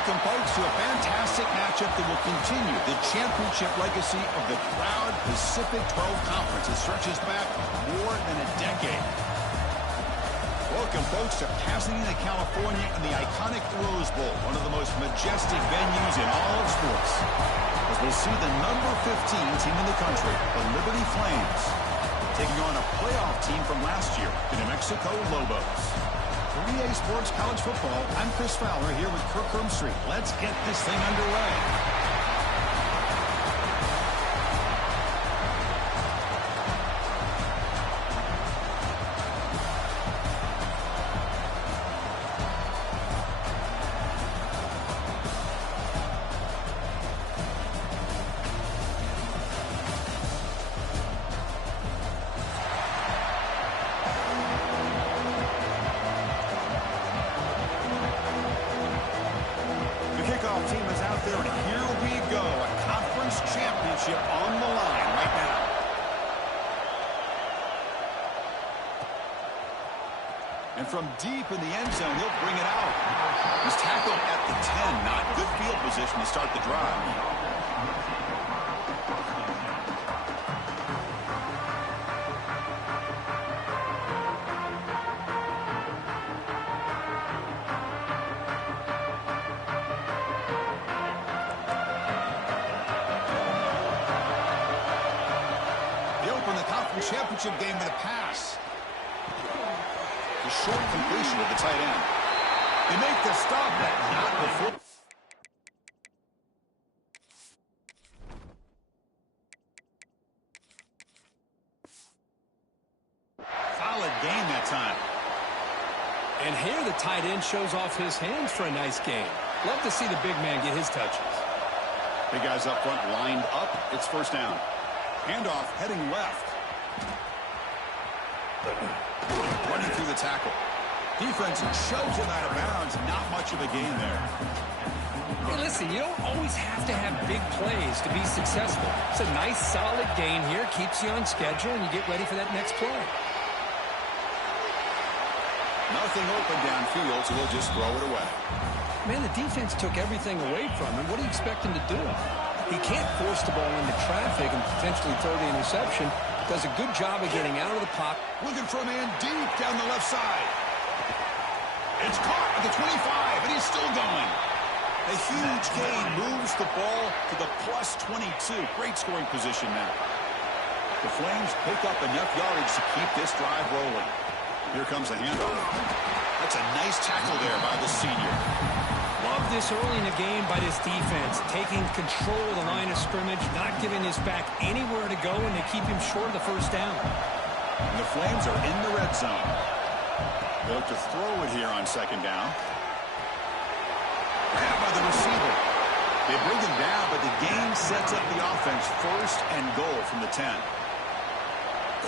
Welcome, folks, to a fantastic matchup that will continue the championship legacy of the proud Pacific 12 Conference. It stretches back more than a decade. Welcome, folks, to Pasadena, California, and the iconic Rose Bowl, one of the most majestic venues in all of sports. As we'll see the number 15 team in the country, the Liberty Flames, taking on a playoff team from last year, the New Mexico Lobos. For EA Sports College Football, I'm Chris Fowler here with Kirk Street. Let's get this thing underway. Team is out there, and here we go. A conference championship on the line right now. And from deep in the end zone, he'll bring it out. He's tackled at the 10. Not good field position to start the drive. Championship game with a pass. The short completion with the tight end. They make the stop, but not before. Solid game that time. And here the tight end shows off his hands for a nice game. Love to see the big man get his touches. Big guys up front lined up. It's first down. Handoff heading left. Running through the tackle. Defense shoves him out of bounds. Not much of a gain there. Hey, listen, you don't always have to have big plays to be successful. It's a nice, solid gain here. Keeps you on schedule, and you get ready for that next play. Nothing open downfield, so we'll just throw it away. Man, the defense took everything away from him. What do you expect him to do? He can't force the ball into traffic and potentially throw the interception. Does a good job of getting out of the pocket. Looking for a man deep down the left side. It's caught at the 25, and he's still going. A huge gain moves the ball to the plus 22. Great scoring position now. The Flames pick up enough yardage to keep this drive rolling. Here comes a handoff. That's a nice tackle there by the senior. Love this early in the game by this defense, taking control of the line of scrimmage, not giving his back anywhere to go, and they keep him short of the first down. And the Flames are in the red zone. They look to throw it here on second down. Grabbed by the receiver. They bring him down, but the gain sets up the offense first and goal from the 10.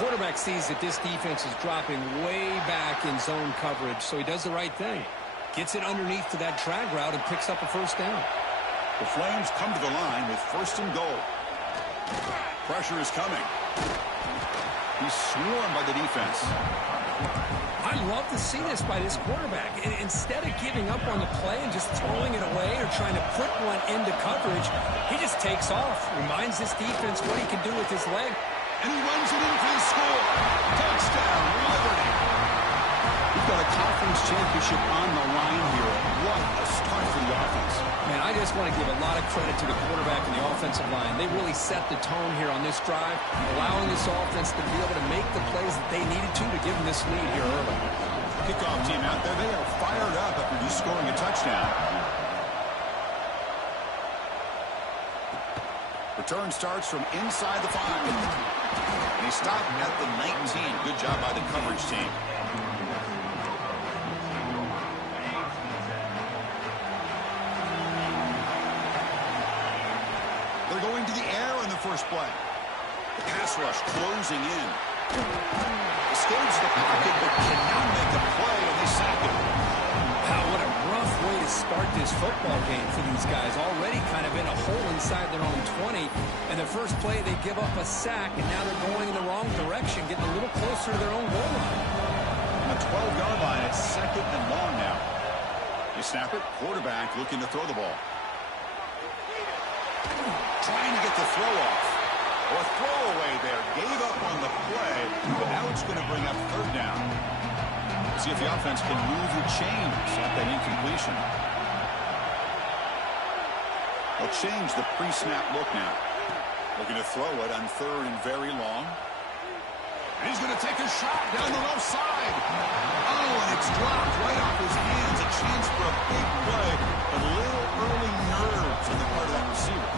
Quarterback sees that this defense is dropping way back in zone coverage, so he does the right thing. Gets it underneath to that drag route and picks up a first down. The Flames come to the line with first and goal. Pressure is coming. He's swarmed by the defense. I love to see this by this quarterback. And instead of giving up on the play and just throwing it away or trying to put one into coverage, he just takes off. Reminds this defense what he can do with his leg. And he runs it in for the score. Touchdown, Liberty. We've got a conference championship on the line here. What a start for the offense. Man, I just want to give a lot of credit to the quarterback and the offensive line. They really set the tone here on this drive, allowing this offense to be able to make the plays that they needed to give them this lead here early. Kickoff team out there, they are fired up after just scoring a touchdown. Return starts from inside the 5. And he stopped at the 19. Good job by the coverage team. They're going to the air in the first play. The pass rush closing in. Escapes the pocket, but cannot make a play, and they sack him. Wow, what a rough way to start this football game for these guys. Already kind of in a hole inside their own 20. And the first play, they give up a sack, and now they're going in the wrong direction, getting a little closer to their own goal line. On the 12-yard line, it's second and long now. They snap it. Quarterback looking to throw the ball. Trying to get the throw off. Or a throwaway there. Gave up on the play, but now it's going to bring up third down. See if the offense can move the chains at that incompletion. They'll change the pre-snap look now. Looking to throw it on third and very long. And he's going to take a shot down the left side. Oh, and it's dropped right off his hands. A chance for a big play, but a little early nerves on the part of that receiver.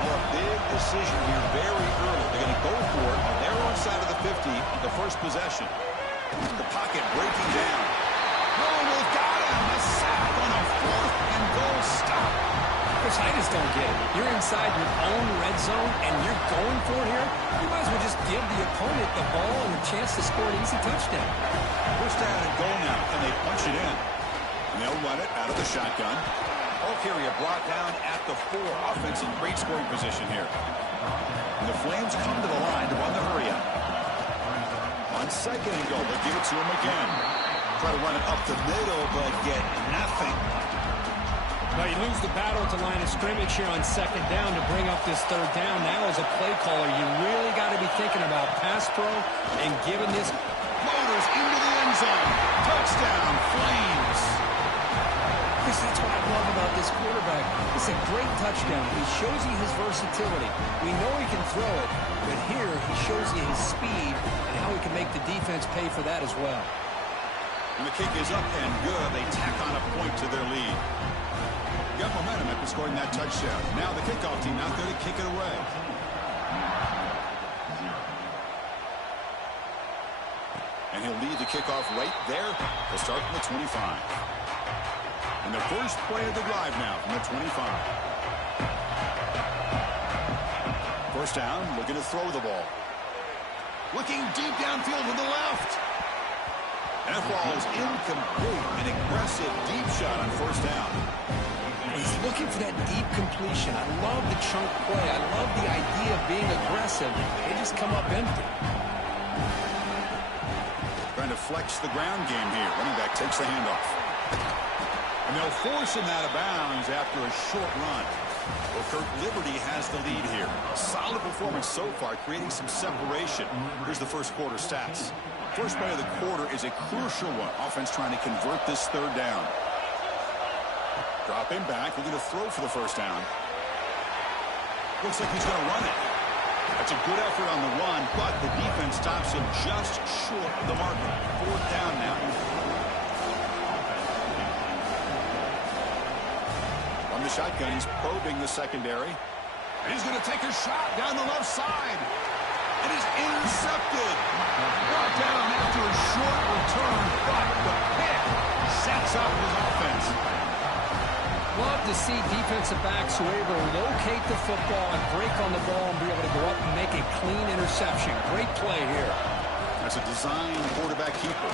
Oh, a big decision here very early. They're going to go for it on their own side of the 50, the first possession. The pocket breaking down. Oh, they've got him. A sack on a 4th and goal stop. Chris, I just don't get it. You're inside your own red zone, and you're going for it here? You might as well just give the opponent the ball and a chance to score an easy touchdown. First down and goal now. Can they punch it in? And they'll run it out of the shotgun. Bulk area brought down at the 4. Offense in great scoring position here. And the Flames come to the line to run the hurry up. On second and goal, they'll give it to him again. Try to run it up the middle, but get nothing. Now you lose the battle to line of scrimmage here on second down to bring up this third down. Now as a play caller, you really got to be thinking about pass pro and giving this. Motors into the end zone. Touchdown, Flames. Chris, that's what I love about this quarterback. It's a great touchdown. He shows you his versatility. We know he can throw it, but here he shows you his speed and how he can make the defense pay for that as well. And the kick is up and good. They tack on a point to their lead. Got momentum after scoring that touchdown. Now the kickoff team out there to kick it away. And he'll lead the kickoff right there. They'll start from the 25. And the first play of the drive now from the 25. First down, looking to throw the ball. Looking deep downfield to the left. And that ball is incomplete. An aggressive deep shot on first down. He's looking for that deep completion. I love the chunk play. I love the idea of being aggressive. They just come up empty. Trying to flex the ground game here. Running back takes the handoff. And they'll force him out of bounds after a short run. Well, Kirk, Liberty has the lead here. Solid performance so far, creating some separation. Here's the first quarter stats. First play of the quarter is a crucial one. Offense trying to convert this third down. Drop him back. Looking to throw for the first down. Looks like he's going to run it. That's a good effort on the run, but the defense stops him just short of the marker. Fourth down now. On the shotgun, he's probing the secondary. And he's going to take a shot down the left side. And is intercepted. Brought down after a short return, but the pick sets up his offense. Love to see defensive backs who are able to locate the football and break on the ball and be able to go up and make a clean interception. Great play here. That's a design quarterback keeper.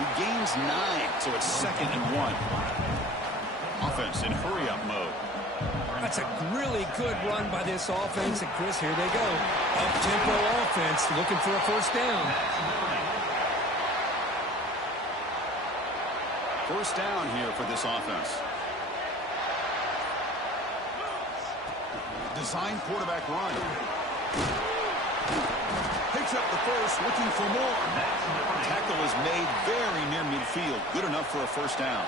He gains 9, so it's 2nd and 1. Offense in hurry-up mode. That's a really good run by this offense. And, Chris, here they go. Up-tempo offense looking for a first down. First down here for this offense. Design quarterback run. Picks up the first, looking for more. Tackle is made very near midfield. Good enough for a first down.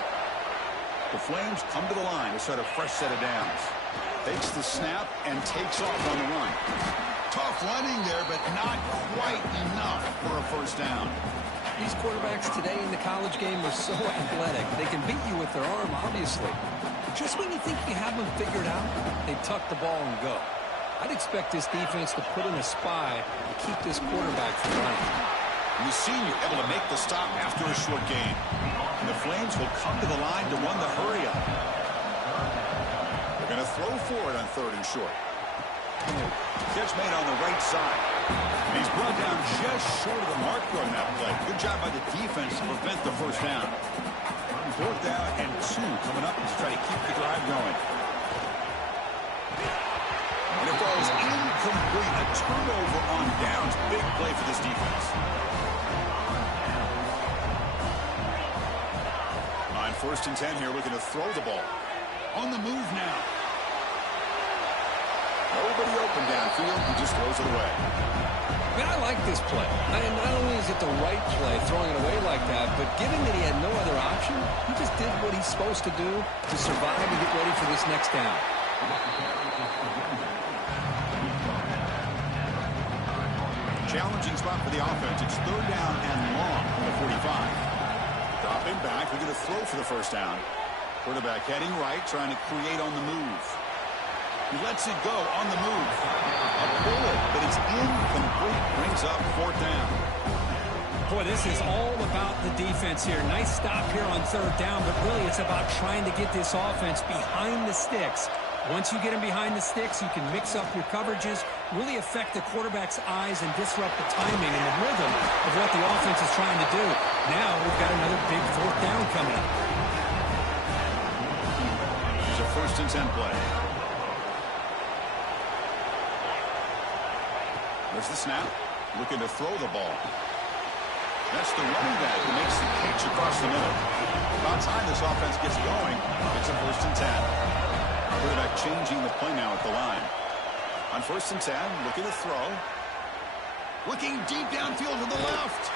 The Flames come to the line to start a fresh set of downs. Takes the snap and takes off on the run. Tough running there, but not quite enough for a first down. These quarterbacks today in the college game are so athletic. They can beat you with their arm, obviously. Just when you think you have them figured out, they tuck the ball and go. I'd expect this defense to put in a spy to keep this quarterback from running. And the senior able to make the stop after a short gain. And the Flames will come to the line to run the hurry-up. They're going to throw for it on 3rd and short. Catch made on the right side. And he's brought down just short of the marker on that play. Good job by the defense to prevent the first down. 4th down and 2 coming up to try to keep the drive going. And it falls incomplete. A turnover on downs. Big play for this defense. first and 10 here, looking to throw the ball. On the move now. Nobody open downfield. He just throws it away. Man, I like this play. Not only is it the right play, throwing it away like that, but given that he had no other option, he just did what he's supposed to do to survive and get ready for this next down. Challenging spot for the offense. It's third down and long from the 45. Dropping back. We're going to throw for the first down. Quarterback heading right, trying to create on the move. He lets it go on the move. A bullet, but it's incomplete. Brings up fourth down. Boy, this is all about the defense here. Nice stop here on third down, but really it's about trying to get this offense behind the sticks. Once you get them behind the sticks, you can mix up your coverages, really affect the quarterback's eyes and disrupt the timing and the rhythm of what the offense is trying to do. Now we've got another big fourth down coming up. Here's a first and 10 play. There's the snap. Looking to throw the ball. That's the running back who makes the catch across the middle. About time this offense gets going. It's a first and 10. Quarterback changing the play now at the line. On first and 10, looking to throw. Looking deep downfield to the left.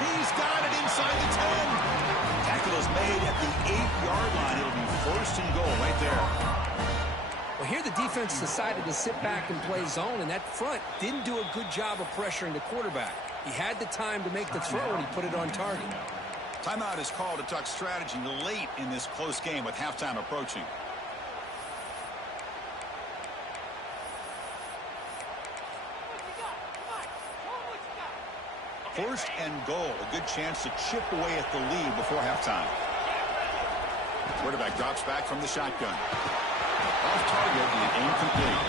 He's got it inside the 10. Tackle is made at the 8-yard line. It'll be first and goal right there. Well, here the defense decided to sit back and play zone, and that front didn't do a good job of pressuring the quarterback. He had the time to make the throw, and he put it on target. Timeout is called to talk strategy late in this close game with halftime approaching. First and goal, a good chance to chip away at the lead before halftime. Quarterback drops back from the shotgun. Off target and incomplete.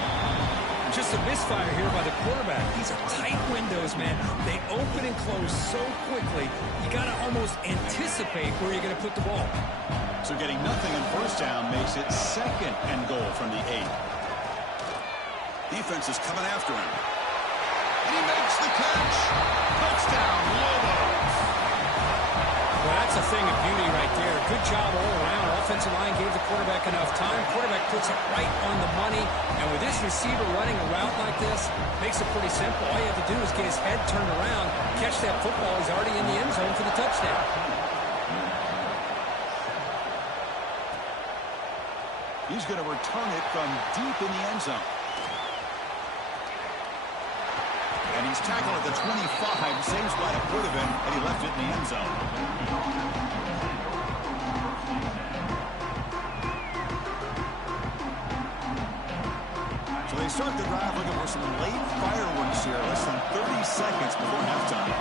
Just a misfire here by the quarterback. These are tight windows, man. They open and close so quickly, you got to almost anticipate where you're going to put the ball. So getting nothing on first down makes it second and goal from the 8. Defense is coming after him. And he makes the catch. Touchdown, Lobos. Well, that's a thing of beauty right there. Good job all around. Offensive line gave the quarterback enough time. Quarterback puts it right on the money. And with this receiver running a route like this, makes it pretty simple. All you have to do is get his head turned around, catch that football. He's already in the end zone for the touchdown. He's going to return it from deep in the end zone. And he's tackled at the 25. Saves what it would have been, and he left it in the end zone. So they start the drive looking for some late fireworks here. Less than 30 seconds before halftime.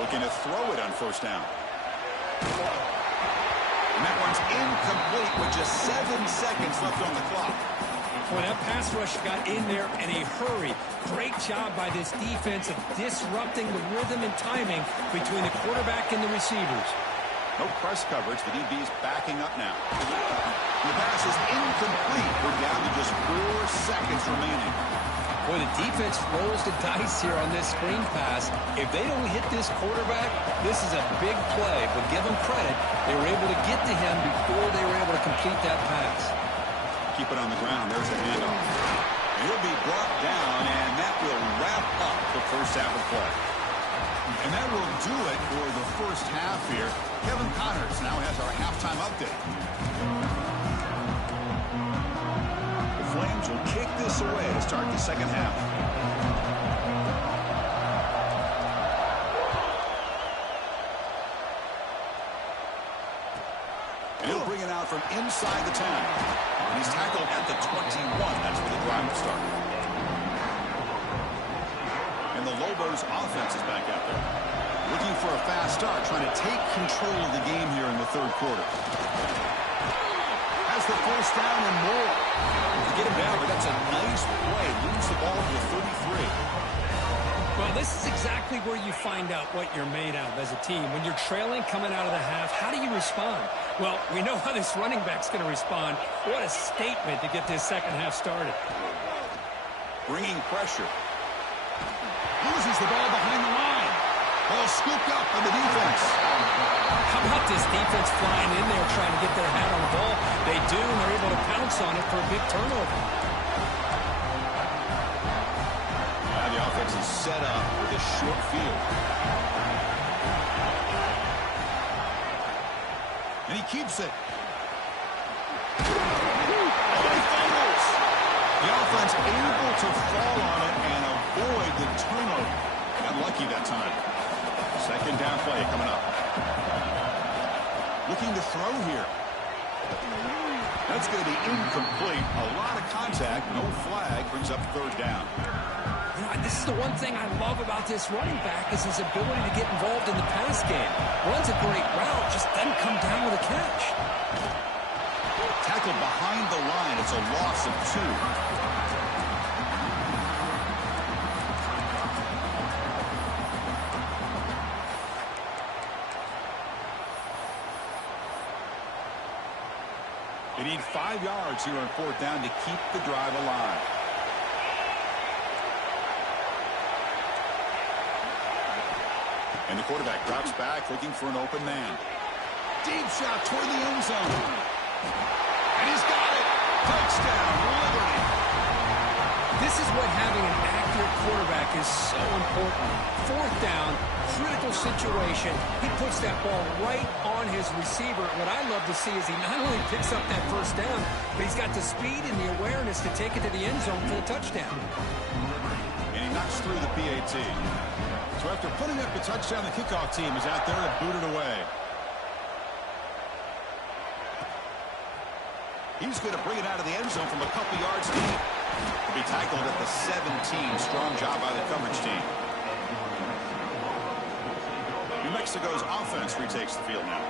Looking to throw it on first down. And that one's incomplete with just 7 seconds left on the clock. Boy, that pass rush got in there in a hurry. Great job by this defense of disrupting the rhythm and timing between the quarterback and the receivers. No press coverage. The DB's backing up now. The pass is incomplete. We're down to just 4 seconds remaining. Boy, the defense rolls the dice here on this screen pass. If they don't hit this quarterback, this is a big play. But give them credit. They were able to get to him before they were able to complete that pass. Keep it on the ground. There's a handoff. He'll be brought down, and that will wrap up the first half of play. And that will do it for the first half here. Kevin Connors now has our halftime update. The Flames will kick this away to start the second half. And he'll bring it out from inside the 10. And he's tackled at the 21. That's where the drive will start. And the Lobos offense is back out there. Looking for a fast start, trying to take control of the game here in the third quarter. Has the first down and more. To get him down, but that's a nice play. Lose the ball to the 33. Well, this is exactly where you find out what you're made of as a team. When you're trailing coming out of the half, how do you respond? Well, we know how this running back's going to respond. What a statement to get this second half started. Bringing pressure. Loses the ball behind the line. Ball scooped up by the defense. How about this defense flying in there trying to get their hat on the ball? They do, and they're able to pounce on it for a big turnover. Now the offense is set up with a short field. And he keeps it. And he fumbles. The offense able to fall on it and avoid the turnover. Got lucky that time. Second down play coming up. Looking to throw here. That's going to be incomplete. A lot of contact. No flag. Brings up third down. You know, this is the one thing I love about this running back is his ability to get involved in the pass game. Runs a great route, just doesn't come down with a catch. Tackled behind the line. It's a loss of 2. They need 5 yards here on fourth down to keep the drive alive. And the quarterback drops back looking for an open man. Deep shot toward the end zone. And he's got it. Touchdown, Liberty. This is what having an accurate quarterback is so important. Fourth down, critical situation. He puts that ball right on his receiver. What I love to see is he not only picks up that first down, but he's got the speed and the awareness to take it to the end zone for the touchdown. And he knocks through the PAT. So after putting up the touchdown, the kickoff team is out there to boot it away. He's going to bring it out of the end zone from a couple yards deep. To be tackled at the 17. Strong job by the coverage team. New Mexico's offense retakes the field now.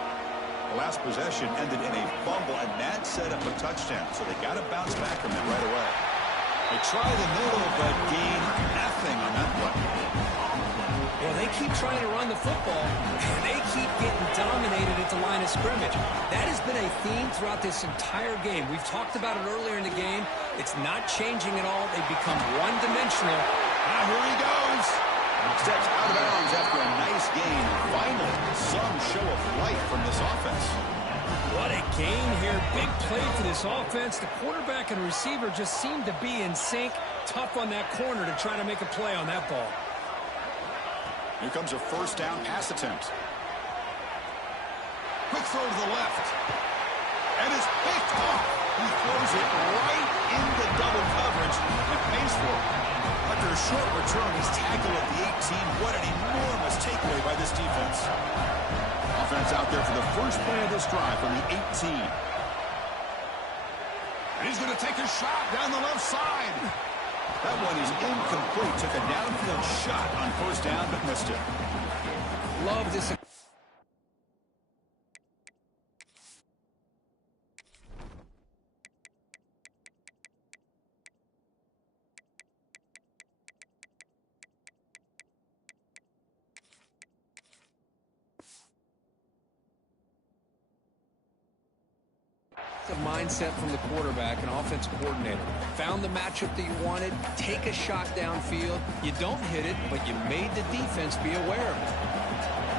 The last possession ended in a fumble, and that set up a touchdown. So they got to bounce back from that right away. They try the middle, but gain nothing on that play. Well, they keep trying to run the football, and they keep getting dominated at the line of scrimmage. That has been a theme throughout this entire game. We've talked about it earlier in the game. It's not changing at all. They've become one-dimensional. Now here he goes. Steps out of bounds after a nice gain. Finally, some show of life from this offense. What a gain here. Big play for this offense. The quarterback and receiver just seem to be in sync. Tough on that corner to try to make a play on that ball. Here comes a first down pass attempt. Quick throw to the left. And it's picked off. He throws it right into double coverage and pays for it. After a short return, he's tackled at the 18. What an enormous takeaway by this defense. Offense out there for the first play of this drive from the 18. And he's going to take a shot down the left side. That one is incomplete. Took a downfield shot on first down, but missed it. Love this. The mindset from the quarterback and offensive coordinator. Found the matchup that you wanted, take a shot downfield. You don't hit it, but you made the defense be aware of it.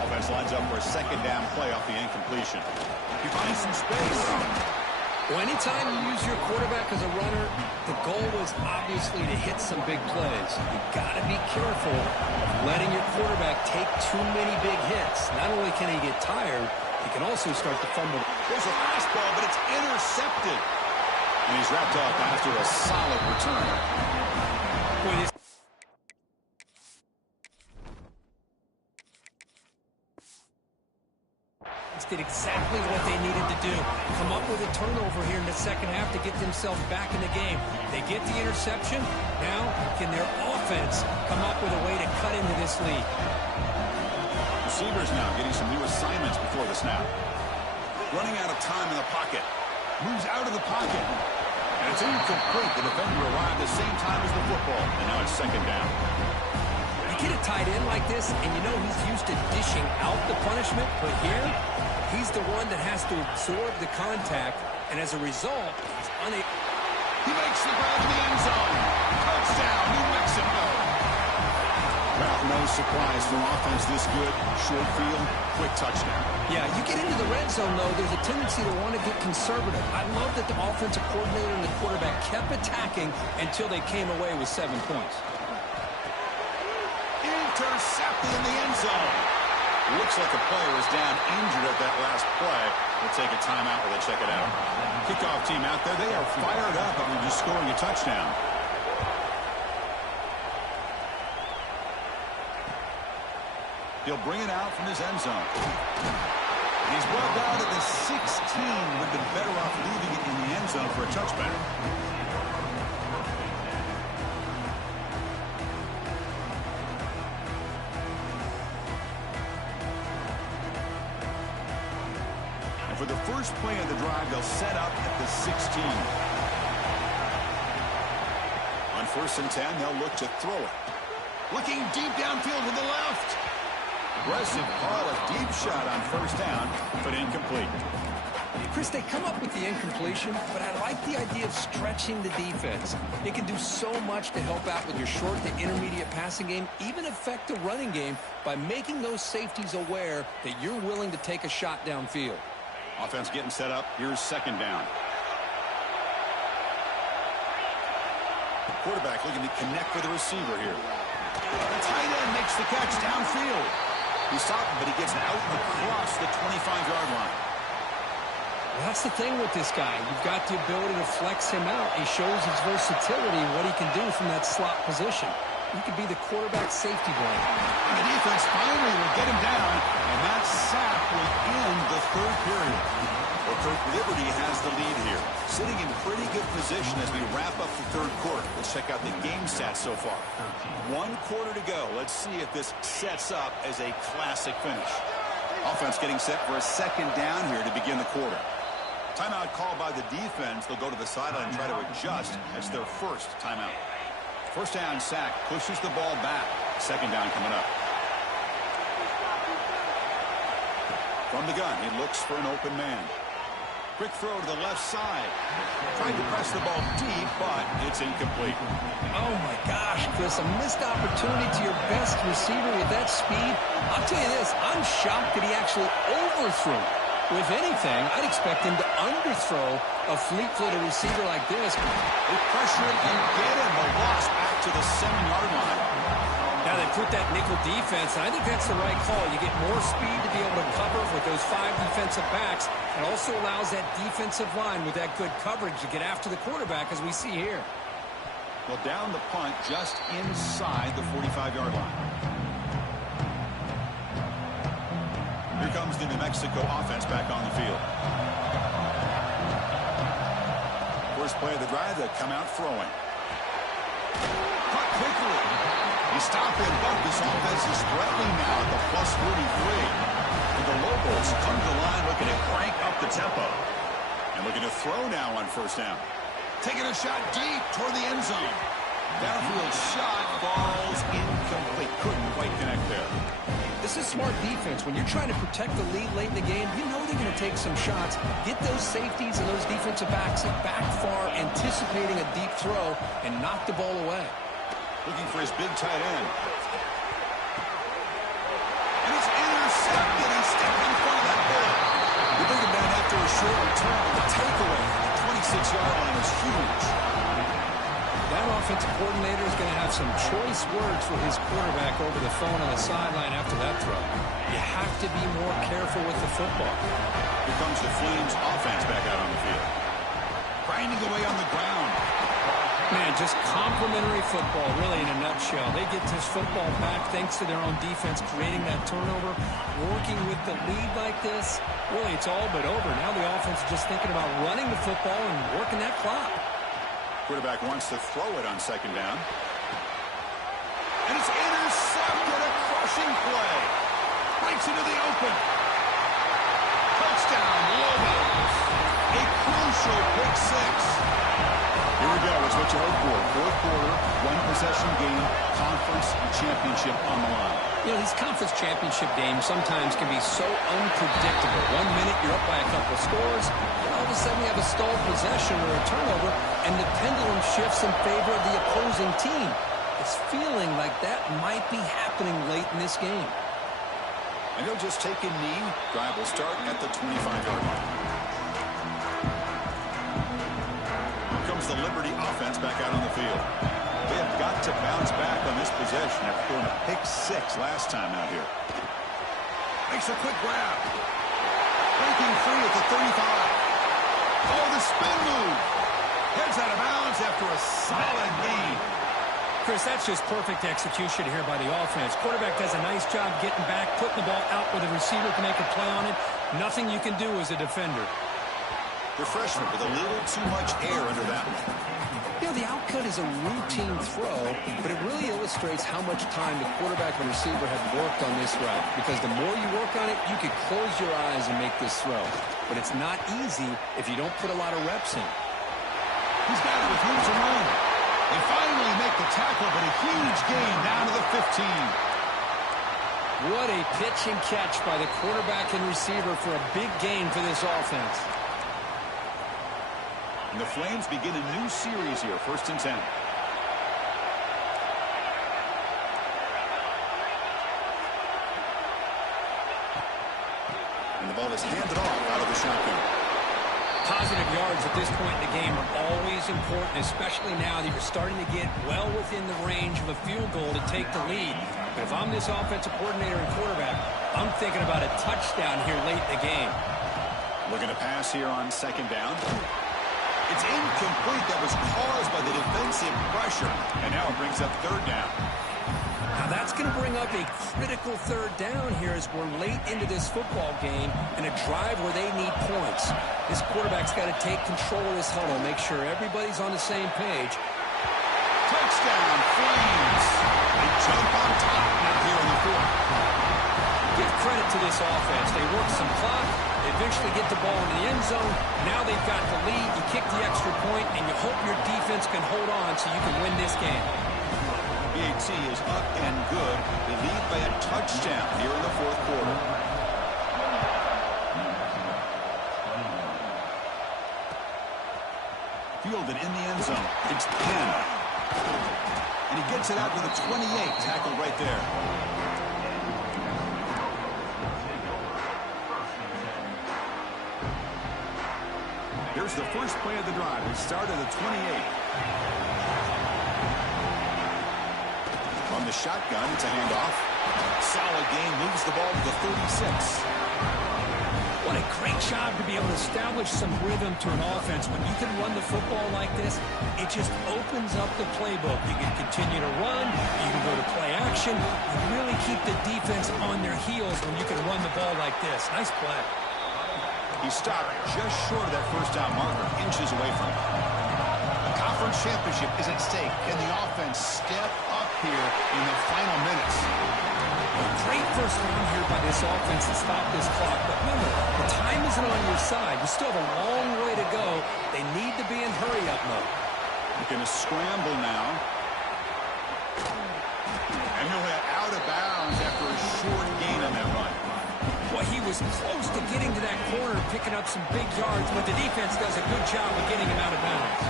Offense lines up for a second down play off the incompletion. He finds some space. Well, anytime you use your quarterback as a runner, the goal was obviously to hit some big plays. You've got to be careful of letting your quarterback take too many big hits. Not only can he get tired, he can also start to fumble. There's a fastball, but it's intercepted. And he's wrapped up after a solid return. Boy, this did exactly what they needed to do. Come up with a turnover here in the second half to get themselves back in the game. They get the interception. Now, can their offense come up with a way to cut into this lead? Receivers now getting some new assignments before the snap. Running out of time in the pocket. Moves out of the pocket. And it's incomplete. The defender arrived at the same time as the football. And now it's second down. You get a tight end like this, and you know he's used to dishing out the punishment. But here, he's the one that has to absorb the contact. And as a result, he's unable. He makes the grab in the end zone. Touchdown, New Mexico. Well, no No surprise for offense this good. Short field, quick touchdown. Yeah, you get into the red zone, though, there's a tendency to want to get conservative. I love that the offensive coordinator and the quarterback kept attacking until they came away with 7 points. Intercepted in the end zone. Looks like the player is down injured at that last play. We'll take a timeout while they check it out. Kickoff team out there, they are fired up after just scoring a touchdown. He'll bring it out from his end zone. He's brought down at the 16. Would have been better off leaving it in the end zone for a touchback. And for the first play of the drive, they'll set up at the 16. On 1st and 10, they'll look to throw it. Looking deep downfield to the left. Aggressive call, a deep shot on 1st down, but incomplete. Chris, they come up with the incompletion, but I like the idea of stretching the defense. It can do so much to help out with your short to intermediate passing game, even affect the running game by making those safeties aware that you're willing to take a shot downfield. Offense getting set up. Here's 2nd down. Quarterback looking to connect with the receiver here. The tight end makes the catch downfield. He's stopping, but he gets out across the 25-yard line. Well, that's the thing with this guy. You've got the ability to flex him out. He shows his versatility and what he can do from that slot position. He could be the quarterback safety blanket. And the defense finally will get him down, and that sack will end the 3rd period. Well, Kirk, Liberty has the lead here, sitting in pretty good position as we wrap up the 3rd quarter. Let's check out the game stats so far. 1 quarter to go. Let's see if this sets up as a classic finish. Offense getting set for a 2nd down here to begin the quarter. Timeout called by the defense. They'll go to the sideline and try to adjust as their 1st timeout. 1st down sack pushes the ball back. 2nd down coming up. From the gun, he looks for an open man. Quick throw to the left side. Trying to press the ball deep, but it's incomplete. Oh, my gosh, Chris, a missed opportunity to your best receiver with that speed. I'll tell you this, I'm shocked that he actually overthrew. If anything, I'd expect him to underthrow a fleet-footed receiver like this. They pressure him and get him. The loss back to the 7-yard line. Now they put that nickel defense, and I think that's the right call. You get more speed to be able to cover with those 5 defensive backs. It also allows that defensive line with that good coverage to get after the quarterback, as we see here. Well, down the punt just inside the 45-yard line. Here comes the New Mexico offense back on the field. First play of the drive, they come out throwing. Cut quickly. He stopped and bumped. This offense is threatening now at the +43. And the Lobos come to the line looking to crank up the tempo. And looking to throw now on 1st down. Taking a shot deep toward the end zone. Downfield shot falls incomplete. Couldn't quite connect there. This is smart defense. When you're trying to protect the lead late in the game, you know they're going to take some shots. Get those safeties and those defensive backs back far, anticipating a deep throw, and knock the ball away. Looking for his big tight end. And it's intercepted. He stepped in front of that ball. They bring him down after a short return. The takeaway at the 26-yard line is huge. That offensive coordinator is going to have some choice words for his quarterback over the phone on the sideline after that throw. You have to be more careful with the football. Here comes the Flames offense back out on the field. Grinding away on the ground. Man, just complimentary football, really, in a nutshell. They get this football back thanks to their own defense, creating that turnover, working with the lead like this. Really, it's all but over. Now the offense is just thinking about running the football and working that clock. Quarterback wants to throw it on 2nd down. And it's intercepted. A crushing play. Breaks into the open. Touchdown, Lobos. A crucial pick 6. Here we go. It's what you hope for. 4th quarter, 1-possession game, conference championship on the line. You know, these conference championship games sometimes can be so unpredictable. 1 minute you're up by a couple of scores, and all of a sudden you have a stalled possession or a turnover, and the pendulum shifts in favor of the opposing team. It's feeling like that might be happening late in this game. And he'll just take a knee. Drive will start at the 25-yard line. Here comes the Liberty offense back out on the field. They have got to bounce back on this possession after throwing a pick 6 last time out here. Makes a quick grab. Breaking free at the 35. Oh, the spin move. Heads out of bounds after a solid gain. Chris, that's just perfect execution here by the offense. Quarterback does a nice job getting back, putting the ball out where the receiver can make a play on it. Nothing you can do as a defender. The freshman with a little too much air under that one. You know, the outcut is a routine throw, but it really illustrates how much time the quarterback and receiver have worked on this route. Because the more you work on it, you could close your eyes and make this throw. But it's not easy if you don't put a lot of reps in. He's got it with room to run. They finally make the tackle, but a huge gain down to the 15. What a pitch and catch by the quarterback and receiver for a big gain for this offense. And the Flames begin a new series here, 1st and 10. And the ball is handed off out of the shotgun. Positive yards at this point in the game are always important, especially now that you're starting to get well within the range of a field goal to take the lead. But if I'm this offensive coordinator and quarterback, I'm thinking about a touchdown here late in the game. Looking to pass here on 2nd down. It's incomplete. That was caused by the defensive pressure. And now it brings up 3rd down. Now that's going to bring up a critical 3rd down here as we're late into this football game and a drive where they need points. This quarterback's got to take control of this huddle, make sure everybody's on the same page. Touchdown, Flames. They jump on top now here in the 4th. Give credit to this offense. They work some clock. They eventually get the ball in the end zone. Now they've got the lead. You kick the extra point, and you hope your defense can hold on so you can win this game. PAC is up and good. They lead by a touchdown here in the 4th quarter. Fielded in the end zone. It's Penn. And he gets it out to the 28. Tackled right there. Here's the first play of the drive. They start at the 28. On the shotgun, it's a handoff. Solid gain, moves the ball to the 36. What a great job to be able to establish some rhythm to an offense. When you can run the football like this, it just opens up the playbook. You can continue to run, you can go to play action, you really keep the defense on their heels when you can run the ball like this. Nice play. He stopped just short of that 1st down marker, inches away from it. The conference championship is at stake. Can the offense step up here in the final minutes? A great first round here by this offense to stop this clock. But remember, the time isn't on your side. You still have a long way to go. They need to be in hurry-up mode. They're going to scramble now. And he'll head out of bounds after a short gain on that run. Well, he was close to getting to that corner, picking up some big yards, but the defense does a good job of getting him out of bounds.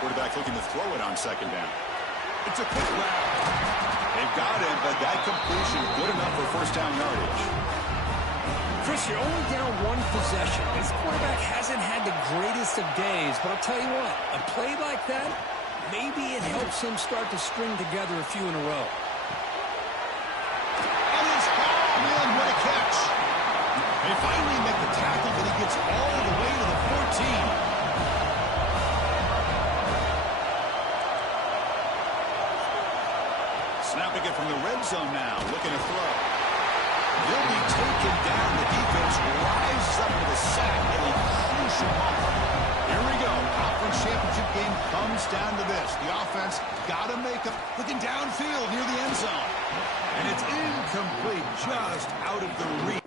Quarterback looking to throw it on 2nd down. It's a quick grab. They've got him, but that completion good enough for 1st down yardage. Chris, you're only down 1 possession. This quarterback hasn't had the greatest of days, but I'll tell you what, a play like that, maybe it helps him start to string together a few in a row. Man, what a catch. They finally make the tackle, but he gets all the way to the 14. Snapping it from the red zone now, looking to throw. He'll be taken down. The defense rises up with a sack at a crucial moment. Here we go. Conference championship game comes down to this. The offense got to make up, looking downfield near the end zone. And it's incomplete, just out of the reach.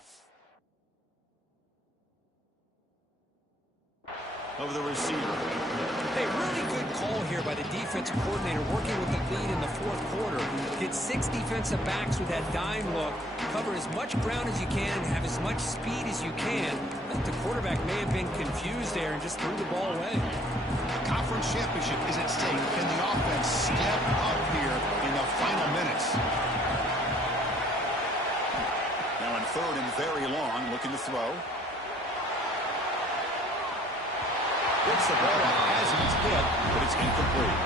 of the receiver. Hey, really good call here by the defensive coordinator working with the lead in the fourth quarter. Get 6 defensive backs with that dime look. Cover as much ground as you can and have as much speed as you can. I think the quarterback may have been confused there and just threw the ball away. The conference championship is at stake. Can the offense step up here in the final minutes? Now in third and very long, looking to throw. Gets the ball up as he's hit, but it's incomplete.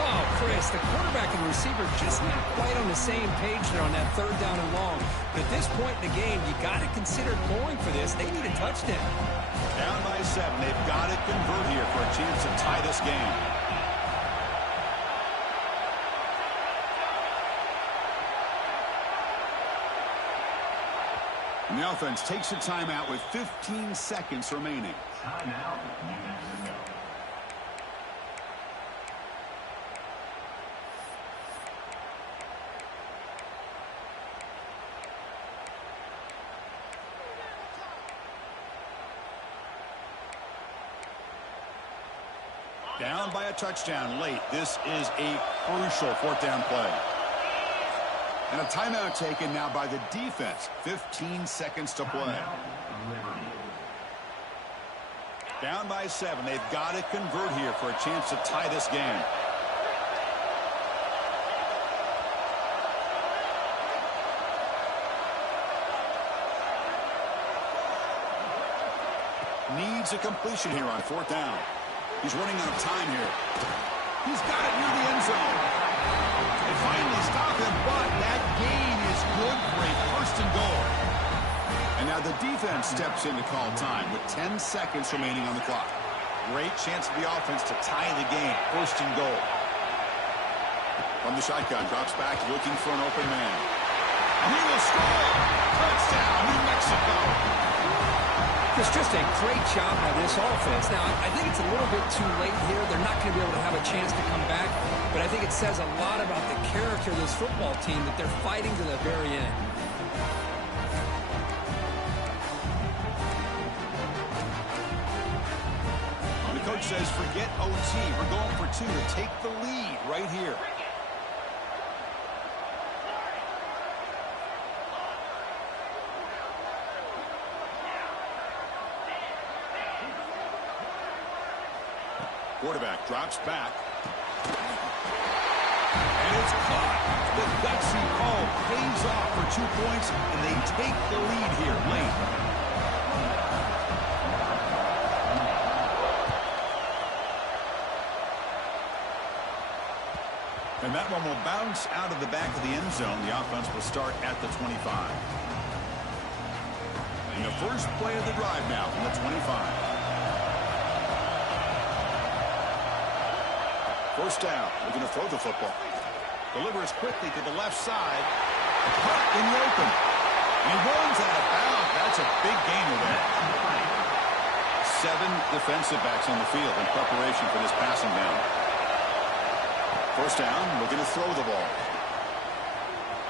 Oh, Chris, the quarterback and the receiver just not quite on the same page there on that third down and long. But at this point in the game, you got to consider going for this. They need a touchdown. Down by 7. They've got to convert here for a chance to tie this game. And the offense takes a timeout with 15 seconds remaining. Timeout, New Mexico. Down by a touchdown late. This is a crucial fourth down play. And a timeout taken now by the defense. 15 seconds to play. Down by 7. They've got to convert here for a chance to tie this game. Needs a completion here on fourth down. He's running out of time here. He's got it near the end zone. They finally stop him, but that gain is good for a first and goal. And now the defense steps in to call time with 10 seconds remaining on the clock. Great chance for the offense to tie the game. First and goal. From the shotgun, drops back, looking for an open man. And he will score. Touchdown, New Mexico. It's just a great job by this offense. Now, I think it's a little bit too late here. They're not going to be able to have a chance to come back. But I think it says a lot about the character of this football team that they're fighting to the very end. The coach says, forget OT. We're going for 2 to take the lead right here. Quarterback drops back. And it's caught. The gutsy call pays off for 2 points, and they take the lead here late. And that one will bounce out of the back of the end zone. The offense will start at the 25. And the first play of the drive now from the 25. First down, looking to throw the football. Delivers quickly to the left side. Caught in the open. And he runs out of bounds. That's a big gainer there. 7 defensive backs on the field in preparation for this passing down. First down, looking to throw the ball.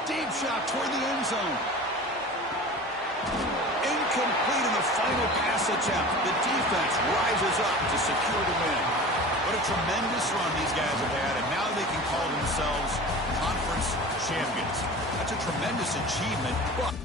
Deep shot toward the end zone. Incomplete in the final pass attempt. The defense rises up to secure the win. What a tremendous run these guys have had, and now they can call themselves conference champions. That's a tremendous achievement, but